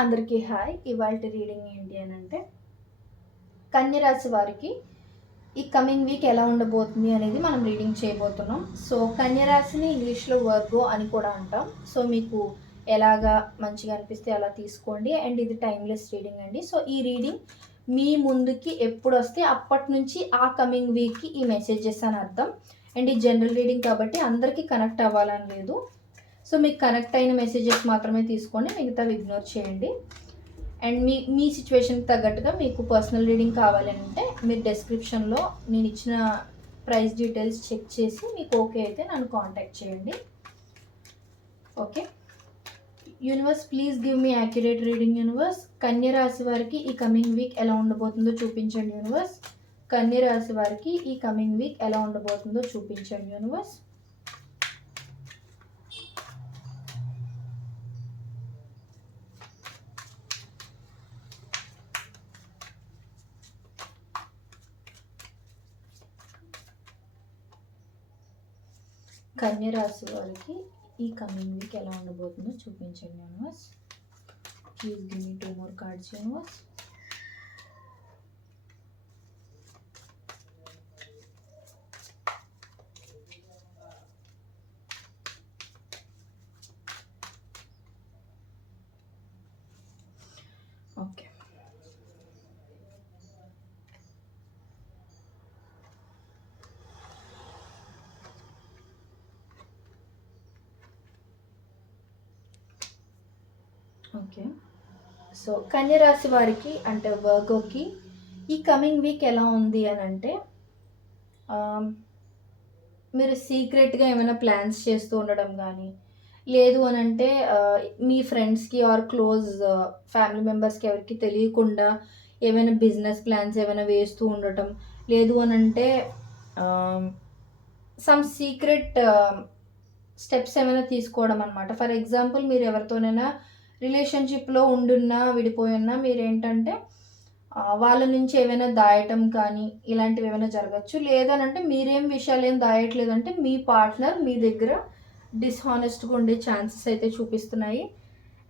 అందరికీ హాయ్. ఇవాల్టి రీడింగ్ ఏంటి అని అంటే కన్య రాశి వారికి ఈ కమింగ్ వీక్ ఎలా ఉండబోతుంది అనేది మనం రీడింగ్ చేయబోతున్నాం. సో కన్య రాశిని ఇంగ్లీష్లో వర్గో అని కూడా అంటాం. సో మీకు ఎలాగా మంచిగా అనిపిస్తే అలా తీసుకోండి. అండ్ ఇది టైమ్లెస్ రీడింగ్ అండి. సో ఈ రీడింగ్ మీ ముందుకి ఎప్పుడు వస్తే అప్పటి నుంచి ఆ కమింగ్ వీక్కి ఈ మెసేజెస్ అని అర్థం. అండ్ ఈ జనరల్ రీడింగ్ కాబట్టి అందరికీ కనెక్ట్ అవ్వాలని లేదు. సో మీకు కనెక్ట్ అయిన మెసేజెస్ మాత్రమే తీసుకోండి, మిగతావి ఇగ్నోర్ చేయండి. అండ్ మీ సిచ్యువేషన్కి తగ్గట్టుగా మీకు పర్సనల్ రీడింగ్ కావాలంటే మీరు డెస్క్రిప్షన్లో నేను ఇచ్చిన ప్రైస్ డీటెయిల్స్ చెక్ చేసి మీకు ఓకే అయితే నన్ను కాంటాక్ట్ చేయండి. Okay. Universe please give me accurate reading. Universe కన్య రాశి వారికి ఈ కమింగ్ వీక్ ఎలా ఉండబోతుందో చూపించండి. యూనివర్స్ కన్య రాశి వారికి ఈ కమింగ్ వీక్ ఎలా ఉండబోతుందో చూపించండి. యూనివర్స్ కన్య రాశి వారికి ఈ కమింగ్ వీక్ ఎలా ఉండబోతుందో చూపించండి. Universe please give me 2 more cards. Universe okay. Okay. So కన్య రాశి వారికి అంటే వర్గోకి ఈ కమింగ్ వీక్ ఎలా ఉంది అని అంటే మీరు సీక్రెట్గా ఏమైనా ప్లాన్స్ చేస్తూ ఉండడం కానీ, లేదు అని అంటే మీ ఫ్రెండ్స్కి ఆర్ క్లోజ్ ఫ్యామిలీ మెంబర్స్కి ఎవరికి తెలియకుండా ఏమైనా బిజినెస్ ప్లాన్స్ ఏమైనా వేస్తూ ఉండటం, లేదు అని అంటే సమ్ సీక్రెట్ స్టెప్స్ ఏమైనా తీసుకోవడం అనమాట. ఫర్ ఎగ్జాంపుల్ మీరు ఎవరితోనైనా రిలేషన్షిప్లో ఉండున్నా విడిపోయినా మీరేంటంటే వాళ్ళ నుంచి ఏమైనా దాయటం కానీ ఇలాంటివి ఏమైనా జరగచ్చు. లేదనంటే మీరేం విషయాలు ఏం దాయట్లేదంటే మీ పార్ట్నర్ మీ దగ్గర డిస్హానెస్ట్గా ఉండే ఛాన్సెస్ అయితే చూపిస్తున్నాయి.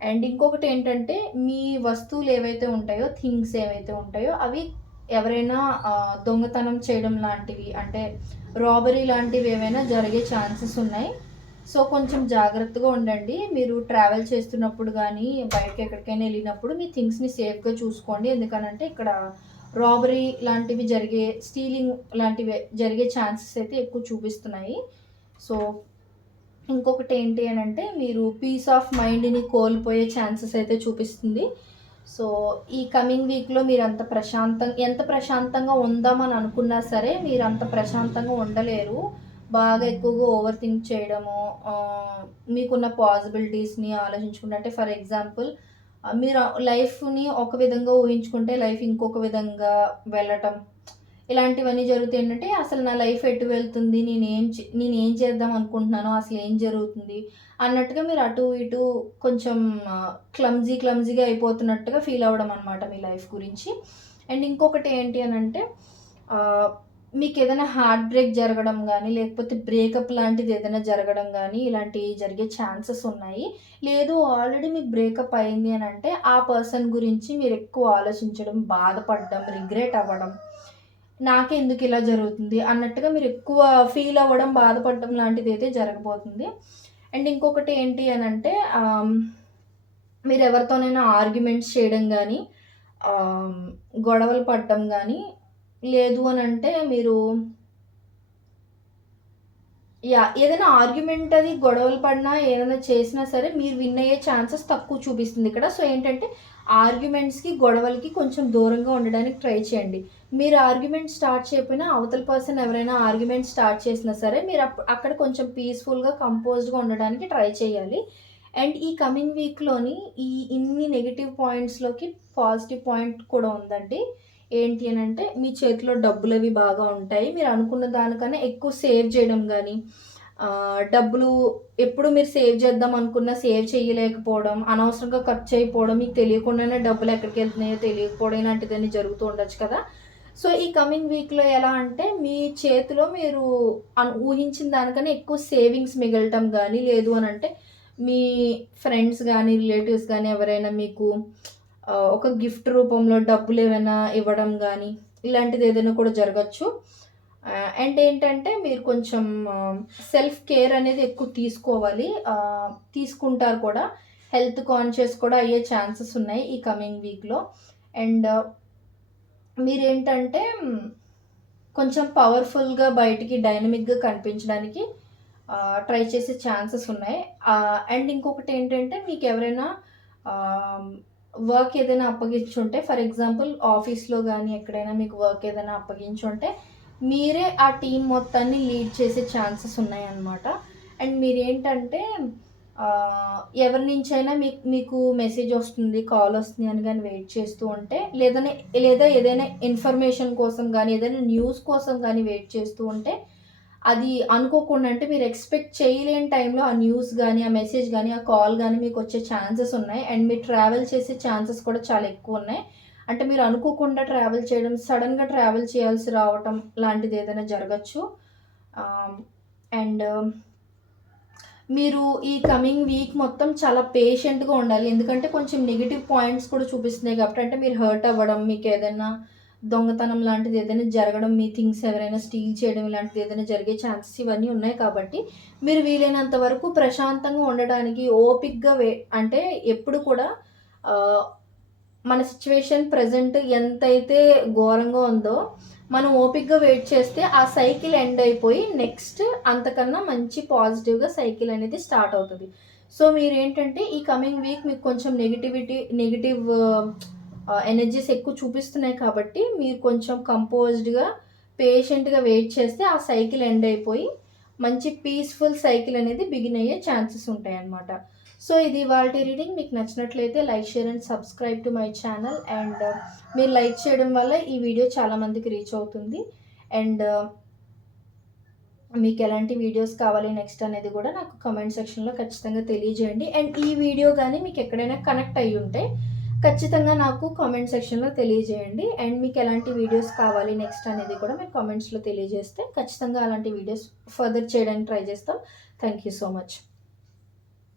అండ్ ఇంకొకటి ఏంటంటే మీ వస్తువులు ఏవైతే ఉంటాయో, థింగ్స్ ఏవైతే ఉంటాయో అవి ఎవరైనా దొంగతనం చేయడం లాంటివి అంటే రాబరీ లాంటివి ఏమైనా జరిగే ఛాన్సెస్ ఉన్నాయి. సో కొంచెం జాగ్రత్తగా ఉండండి. మీరు ట్రావెల్ చేస్తున్నప్పుడు కానీ బయటకి ఎక్కడికైనా వెళ్ళినప్పుడు మీ థింగ్స్ని సేఫ్గా చూసుకోండి. ఎందుకనంటే ఇక్కడ రాబరీ లాంటివి స్టీలింగ్ లాంటివి జరిగే ఛాన్సెస్ అయితే ఎక్కువ చూపిస్తున్నాయి. సో ఇంకొకటి ఏంటి అని అంటే మీరు పీస్ ఆఫ్ మైండ్ని కోల్పోయే ఛాన్సెస్ అయితే చూపిస్తుంది. సో ఈ కమింగ్ వీక్లో మీరు ఎంత ప్రశాంతంగా ఉందామని అనుకున్నా సరే మీరు అంత ప్రశాంతంగా ఉండలేరు. బాగా ఎక్కువగా ఓవర్ థింక్ చేయడము, మీకున్న పాసిబిలిటీస్ని ఆలోచించుకుంటే, అంటే ఫర్ ఎగ్జాంపుల్ మీరు లైఫ్ని ఒక విధంగా ఊహించుకుంటే లైఫ్ ఇంకొక విధంగా వెళ్ళటం, ఇలాంటివన్నీ జరుగుతాయి. ఏంటంటే అసలు నా లైఫ్ ఎటు వెళ్తుంది, నేనేం చేద్దాం అనుకుంటున్నానో, అసలు ఏం జరుగుతుంది అన్నట్టుగా మీరు అటు ఇటు కొంచెం క్లమ్జీగా అయిపోతున్నట్టుగా ఫీల్ అవ్వడం అనమాట మీ లైఫ్ గురించి. అండ్ ఇంకొకటి ఏంటి అని అంటే మీకు ఏదైనా హార్ట్ బ్రేక్ జరగడం కానీ, లేకపోతే బ్రేకప్ లాంటిది ఏదైనా జరగడం కానీ ఇలాంటివి జరిగే ఛాన్సెస్ ఉన్నాయి. లేదు ఆల్రెడీ మీకు బ్రేకప్ అయింది అని అంటే ఆ పర్సన్ గురించి మీరు ఎక్కువ ఆలోచించడం, బాధపడడం, రిగ్రెట్ అవ్వడం, నాకే ఎందుకు ఇలా జరుగుతుంది అన్నట్టుగా మీరు ఎక్కువ ఫీల్ అవ్వడం, బాధపడడం లాంటిది అయితే జరగబోతుంది. అండ్ ఇంకొకటి ఏంటి అని అంటే మీరు ఎవరితోనైనా ఆర్గ్యుమెంట్స్ చేయడం కానీ, గొడవలు పడడం కానీ, లేదు అని అంటే మీరు ఏదైనా ఆర్గ్యుమెంట్ అది గొడవలు పడినా ఏదైనా చేసినా సరే మీరు విన్ అయ్యే ఛాన్సెస్ తక్కువ చూపిస్తుంది ఇక్కడ. సో ఏంటంటే ఆర్గ్యుమెంట్స్కి గొడవలకి కొంచెం దూరంగా ఉండడానికి ట్రై చేయండి. మీరు ఆర్గ్యుమెంట్ స్టార్ట్ చేయకపోయినా అవతల పర్సన్ ఎవరైనా ఆర్గ్యుమెంట్ స్టార్ట్ చేసినా సరే మీరు అక్కడ కొంచెం పీస్ఫుల్గా కంపోజ్డ్గా ఉండడానికి ట్రై చేయాలి. అండ్ ఈ కమింగ్ వీక్లోని ఇన్ని నెగిటివ్ పాయింట్స్లోకి పాజిటివ్ పాయింట్ కూడా ఉందండి. ఏంటి అని అంటే మీ చేతిలో డబ్బులు అవి బాగా ఉంటాయి. మీరు అనుకున్న దానికన్నా ఎక్కువ సేవ్ చేయడం కానీ, డబ్బులు ఎప్పుడు మీరు సేవ్ చేద్దాం అనుకున్నా సేవ్ చేయలేకపోవడం, అనవసరంగా ఖర్చు అయిపోవడం, మీకు తెలియకుండానే డబ్బులు ఎక్కడికి వెళ్తున్నాయో తెలియకపోవడం ఇలాంటివన్నీ జరుగుతూ ఉండొచ్చు కదా. సో ఈ కమింగ్ వీక్లో ఎలా అంటే మీ చేతిలో మీరు ఊహించిన దానికన్నా ఎక్కువ సేవింగ్స్ మిగలటం కానీ, లేదు అని అంటే మీ ఫ్రెండ్స్ గానీ, రిలేటివ్స్ గానీ ఎవరైనా మీకు ఒక గిఫ్ట్ రూపంలో డబ్బులేమైనా ఇవ్వడం గానీ, ఇలాంటిదేదైనా కూడా జరగచ్చు. అండ్ ఏంటంటే మీరు కొంచెం సెల్ఫ్ కేర్ అనేది ఎక్కువ తీసుకోవాలి. తీసుకుంటారు కూడా. హెల్త్ కాన్షియస్ కూడా అయ్యే ఛాన్సెస్ ఉన్నాయి ఈ కమింగ్ వీక్‌లో. అండ్ మీరేంటంటే కొంచెం పవర్‌ఫుల్‌గా బయటికి డైనమిక్‌గా కనిపించడానికి ట్రై చేసే ఛాన్సెస్ ఉన్నాయి. అండ్ ఇంకొకటేంటంటే మీకెవరైనా వర్క్ ఏదైనా అప్పగించుంటే ఫర్ ఎగ్జాంపుల్ ఆఫీస్‌లో గానీ, ఎక్కడైనా మీకు వర్క్ ఏదైనా అప్పగించుంటే మీరే ఆ టీమ్ మొత్తాన్ని లీడ్ చేసే ఛాన్సెస్ ఉన్నాయన్నమాట. అండ్ మీరేంటంటే ఎవరి నుంచైనా మీకు మెసేజ్ వస్తుంది, కాల్ వస్తుంది అని గాని వెయిట్ చేస్తూ ఉంటే, లేదా ఏదైనా ఇన్ఫర్మేషన్ కోసం గానీ, ఏదైనా న్యూస్ కోసం గానీ వెయిట్ చేస్తూ ఉంటే, అది అనుకోకుండా అంటే మీరు ఎక్స్‌పెక్ట్ చేయలేని టైంలో ఆ న్యూస్ గానీ, ఆ మెసేజ్ గానీ, ఆ కాల్ గానీ మీకొచ్చే ఛాన్సెస్ ఉన్నాయి. అండ్ మీరు ట్రావెల్ చేసే ఛాన్సెస్ కూడా చాలా ఎక్కువున్నాయి. అంటే మీరు అనుకోకుండా ట్రావెల్ చేయడం, సడెన్‌గా ట్రావెల్ చేయాల్సి రావటం లాంటిదేదైనా జరగచ్చు. అండ్ మీరు ఈ కమింగ్ వీక్ మొత్తం చాలా పేషెంట్‌గా ఉండాలి. ఎందుకంటే కొంచెం నెగెటివ్ పాయింట్స్ కూడా చూపిస్తున్నాయి కాబట్టి, అంటే మీరు హర్ట్ అవ్వడం, మీకేదైనా దొంగతనం లాంటిది ఏదైనా జరగడం, మీ థింగ్స్ ఎవరైనా స్టీల్ చేయడం ఇలాంటిది ఏదైనా జరిగే ఛాన్సెస్ ఇవన్నీ ఉన్నాయి కాబట్టి, మీరు వీలైనంత వరకు ప్రశాంతంగా ఉండడానికి ఓపికగా అంటే ఎప్పుడు కూడా ఆహ్, మన సిట్యుయేషన్ ప్రెజెంట్ ఎంతైతే ఘోరంగా ఉందో, మనం ఓపికగా వెయిట్ చేస్తే ఆ సైకిల్ ఎండ్ అయిపోయి నెక్స్ట్ అంతకన్నా మంచి పాజిటివ్‌గా సైకిల్ అనేది స్టార్ట్ అవుతది. సో, మీరేంటంటే ఈ కమింగ్ వీక్ మీకు కొంచెం నెగెటివ్ ఎనర్జీస్ ఎక్కువ చూపిస్తున్నాయి కాబట్టి, మీరు కొంచెం కంపోజ్డ్‌గా, పేషెంట్‌గా వెయిట్ చేస్తే ఆ సైకిల్ ఎండ్ అయిపోయి మంచి పీస్‌ఫుల్ సైకిల్ అనేది బిగిన్ అయ్యే ఛాన్సెస్ ఉంటాయన్నమాట. సో, ఇది ఇవాల్టి రీడింగ్. మీకు నచ్చినట్లయితే like, share and subscribe to my channel. And మీరు లైక్ చేయడం వల్ల ఈ వీడియో చాలా మందికి రీచ్ అవుతుంది. అండ్ మీకు ఎలాంటి వీడియోస్ కావాలి నెక్స్ట్ అనేది కూడా నాకు కామెంట్ సెక్షన్‌లో ఖచ్చితంగా తెలియజేయండి. అండ్ ఈ వీడియో గాని మీకు ఎక్కడైనా కనెక్ట్ అయ్యి ఉంటే ఖచ్చితంగా నాకు కామెంట్ సెక్షన్‌లో తెలియజేయండి. అండ్ మీకు ఎలాంటి వీడియోస్ కావాలి నెక్స్ట్ అనేది కూడా మీరు కామెంట్స్‌లో తెలియజేస్తే ఖచ్చితంగా అలాంటి వీడియోస్ ఫర్దర్ చేయడానికి ట్రై చేస్తాం. Thank you so much.